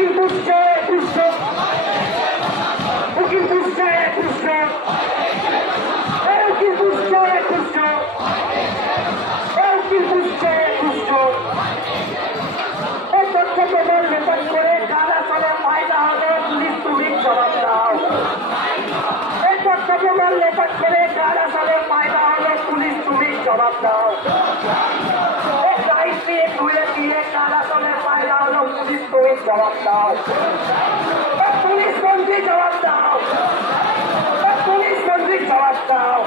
উকিল পুষছে পুষ্প, উকিল পুষছে পুষ্প, উকিল পুষছে পুষ্প, উকিল পুষছে পুষ্প। এই তথ্য প্রমাণ রেকর্ড করে কারা চলে ফায়দা হলে পুলিশ তুমি জবাব দাও। এই তথ্য প্রমাণ রেকর্ড করে কারা চলে ফায়দা হলে পুলিশ তুমি জবাব দাও। তুলে দিয়ে কারা চলে ফায়দা হলো পুলিশ তুমি জবাব দাও। পুলিশ মন্ত্রী জবাব দাও, পুলিশ মন্ত্রী জবাব দাও।